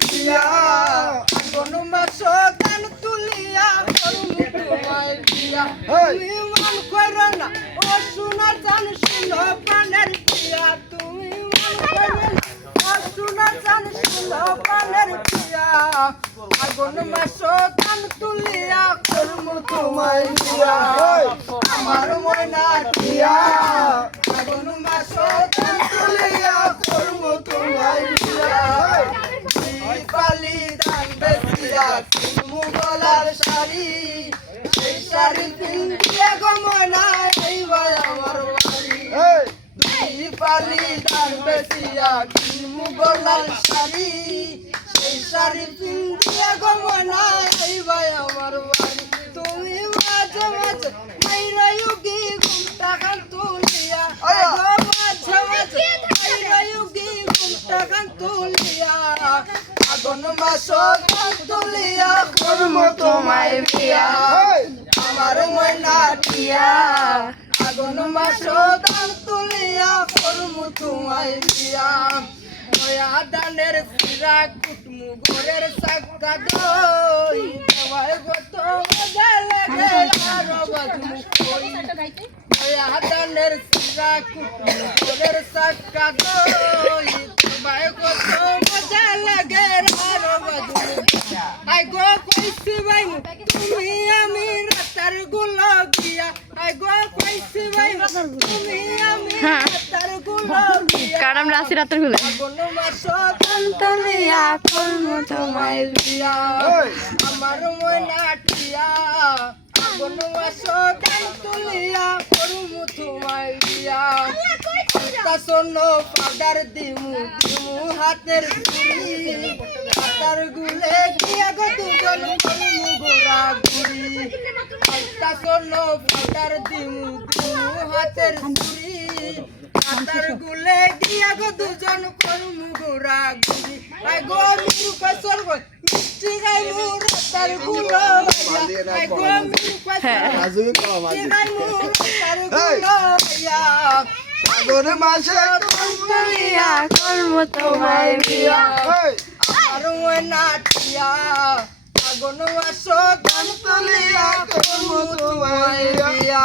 পিয়া কোন মাস দান তুলিয়া করমু তোমায় পিয়া তুমি মন করো না ও সোনা জান শুনো প্রাণের পিয়া তুমি মন করো না ও সোনা জান শুনো প্রাণের পিয়া কোন মাস দান তুলিয়া করমু তোমায় পিয়া আমার ময়নার পিয়া কোন মাস দান তুলিয়া করমু তোমায় পিয়া পালি দান বেচিয়া কিনমু গলার শাড়ি এই শাড়ি পিন্দিয়া গো ময়না এই ভাই আমার বাড়ি দুই পালি দান বেচিয়া কিনমু গলার শাড়ি এই শাড়ি পিন্দিয়া গো ময়না এই ভাই আমার বাড়ি তুমি মাঝে মাঝে মাইরা ইউগি ঘুমটা খান তুলিয়া মাঝে মাঝে মাইরা ইউগি ঘুমটা খান তুলিয়া আগুন মাস তুলিয়া করমু তোমায় বিয়া আমার ময়না টিয়া আগুন মাস দান তুলিয়া করমু তোমায় বিয়া নয়া দানের সিরা কুটমু ঘরের সাক্কা দই তোমায় কত মজা লাগে আর বাজমু কই নয়া দানের সিরা কুটমু ঘরের সাক্কা দই তোমায় কত মজা লাগে আর বাজমু আই গো কইছি ভাই তুমি আমি রাতার গুলগিয়া আই গো কইছি ভাই তুমি আমি রাতার গুলগিয়া কারাম রাশি রাতের গুলো কোন মাস তন্তলিয়া করমু তোমায় বিয়া আমার ময়না টিয়া কোন মাস তন্তলিয়া করমু তোমায় বিয়া তা শোনো পাগার দিমু দিমু হাতের চুড়ি হাতার গুলে গিয়া গো দুজন করমু গোরা গুড়ি তা শোনো পাগার দিমু দিমু হাতের চুড়ি হাতার গুলে গিয়া গো দুজন করমু গোরা গুড়ি আই গো মিরু কসর গো মিষ্টি গাইমু হাতার গুলো আই গো মিরু কসর মিষ্টি গাইমু হাতার গুলো আগুন মাসে তুলিয়া করমু তোমায় বিয়া আর ময়না টিয়া আগুন মাস তুলিয়া করমু তোমায় বিয়া